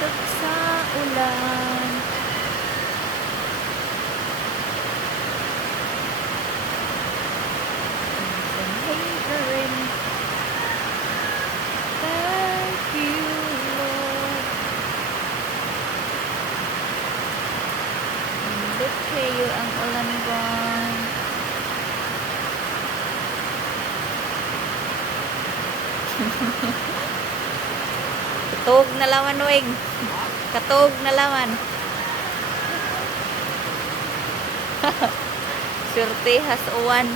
Sandok sa ulan. Thank you, Lord. Sandok kayo ang ulan buwan. Katog na laman, Weng. Katog na laman. Surte has uwan.